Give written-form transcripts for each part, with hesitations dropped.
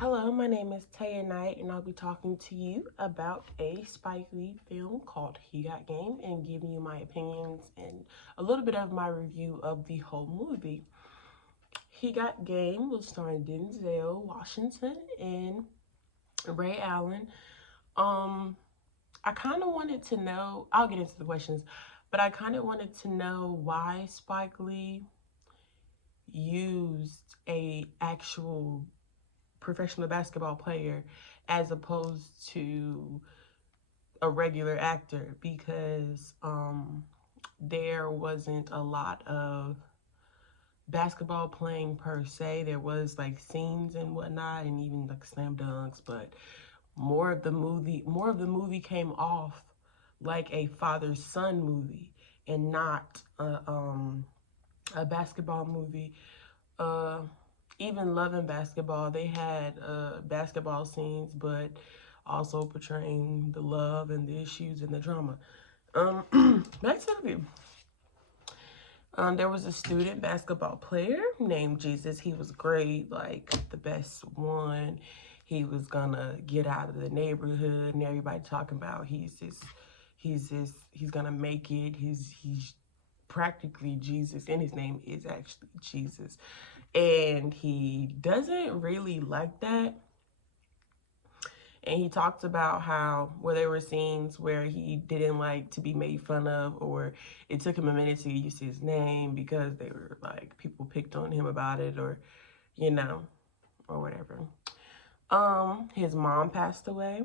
Hello, my name is Taya Knight, and I'll be talking to you about a Spike Lee film called He Got Game and giving you my opinions and a little bit of my review of the whole movie. He Got Game was starring Denzel Washington and Ray Allen. I kind of wanted to know, I'll get into the questions, but I kind of wanted to know why Spike Lee used a actual professional basketball player as opposed to a regular actor because there wasn't a lot of basketball playing per se. There was like scenes and whatnot and even like slam dunks, but more of the movie came off like a father-son movie and not a basketball movie. uh Even Love and Basketball, they had basketball scenes, but also portraying the love and the issues and the drama. Back to the review. There was a student basketball player named Jesus. He was great, like the best one. He was gonna get out of the neighborhood, and everybody talking about he's gonna make it. He's practically Jesus, and his name is actually Jesus. And he doesn't really like that. And he talked about how where there were scenes where he didn't like to be made fun of, or it took him a minute to use his name because they were like people picked on him about it, or you know, or whatever. His mom passed away.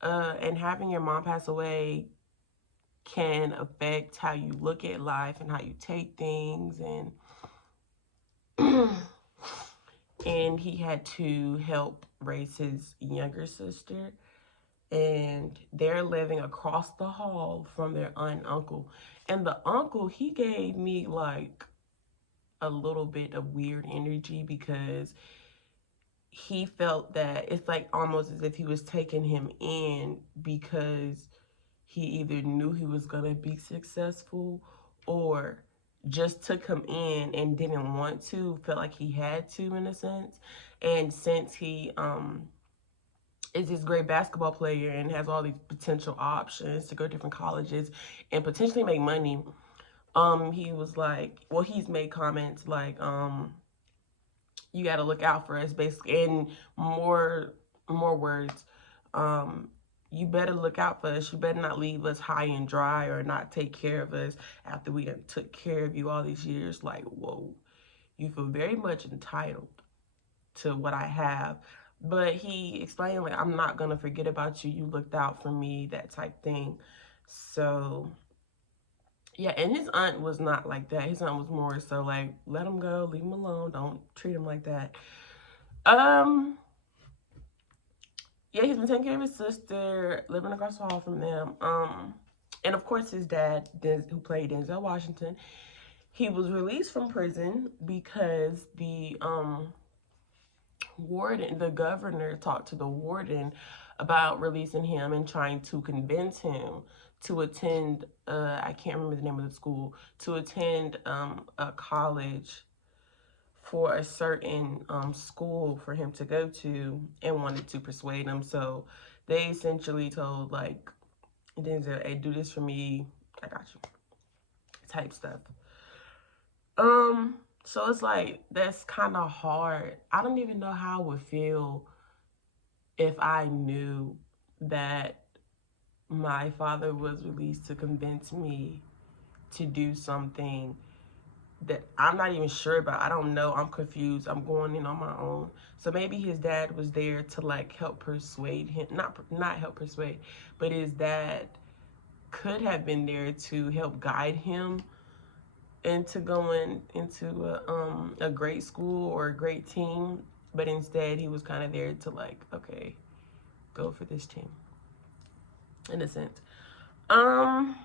And having your mom pass away can affect how you look at life and how you take things, and and he had to help raise his younger sister, and they're living across the hall from their aunt and uncle. And the uncle, he gave me like a little bit of weird energy because he felt that it's like almost as if he was taking him in because he either knew he was going to be successful or just took him in and didn't want to, felt like he had to in a sense. And since he is this great basketball player and has all these potential options to go to different colleges and potentially make money, he was like, well, he's made comments like, you got to look out for us, basically, in more words. um you better look out for us. You better not leave us high and dry or not take care of us after we done took care of you all these years. Like, whoa, you feel very much entitled to what I have. But he explained, like, I'm not gonna forget about you. You looked out for me, that type thing. So yeah, and his aunt was not like that. His aunt was more so like, let him go, leave him alone, don't treat him like that. Um, yeah, he's been taking care of his sister, living across the hall from them. And of course his dad, who played Denzel Washington, he was released from prison because the governor talked to the warden about releasing him and trying to convince him to attend, I can't remember the name of the school, to attend a college for a certain school for him to go to, and wanted to persuade him. So they essentially told, like, Denzel, hey, do this for me, I got you, type stuff. So it's like, that's kind of hard. I don't even know how I would feel if I knew that my father was released to convince me to do something that I'm not even sure about. I don't know. I'm confused. I'm going in on my own. So maybe his dad was there to like help persuade him, not help persuade, but his dad could have been there to help guide him into going into a great school or a great team. But instead, he was kind of there to like, okay, go for this team, in a sense. Um,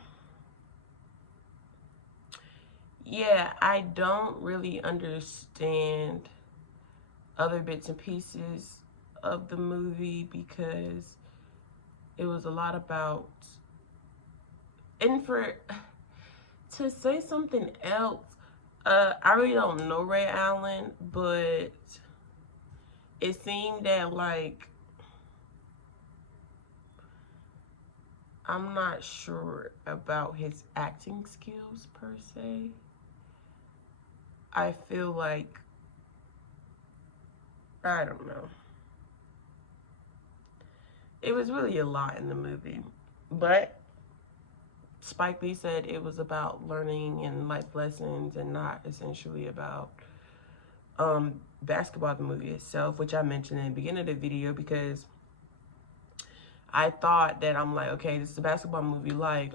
yeah, I don't really understand other bits and pieces of the movie because it was a lot about, and for to say something else, I really don't know Ray Allen, but it seemed that, like, I'm not sure about his acting skills per se. I feel like, I don't know. It was really a lot in the movie. But Spike Lee said it was about learning and life lessons and not essentially about basketball, the movie itself, which I mentioned in the beginning of the video, because I thought that, I'm like, okay, this is a basketball movie like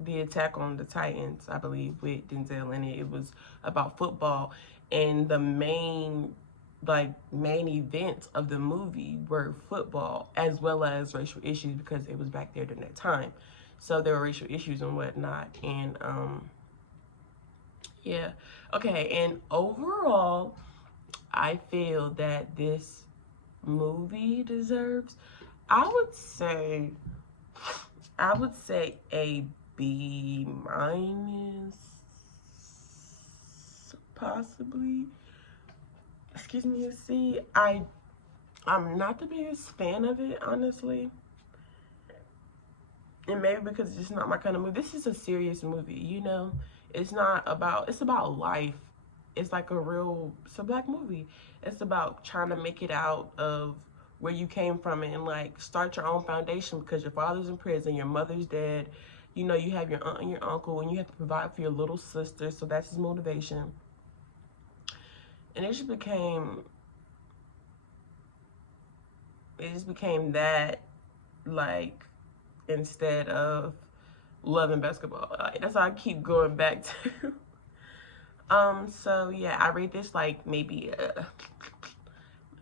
the Attack on the Titans, I believe, with Denzel in it. It was about football, and the main events of the movie were football as well as racial issues, because it was back there during that time. So there were racial issues and whatnot. And yeah. Okay, and overall, I feel that this movie deserves, I would say, a B minus, possibly. Excuse me, a C. I'm not the biggest fan of it, honestly. And maybe because it's just not my kind of movie. This is a serious movie, you know? It's about life. It's like it's a black movie. It's about trying to make it out of where you came from and like start your own foundation, because your father's in prison, your mother's dead, you know, you have your aunt and your uncle, and you have to provide for your little sister. So that's his motivation. And it just became that, like, instead of loving basketball. That's why I keep going back to. So yeah, I rate this like maybe a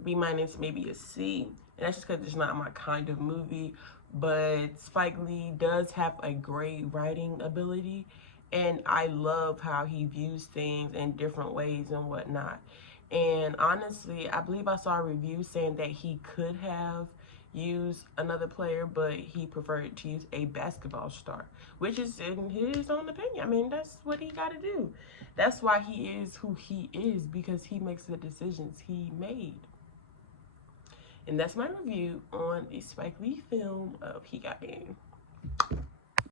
B minus, maybe a C. And that's just because it's not my kind of movie. But Spike Lee does have a great writing ability, and I love how he views things in different ways and whatnot. And honestly, I believe I saw a review saying that he could have used another player, but he preferred to use a basketball star, which is in his own opinion. I mean, that's what he got to do. That's why he is who he is, because he makes the decisions he made. And that's my review on the Spike Lee film of He Got Game.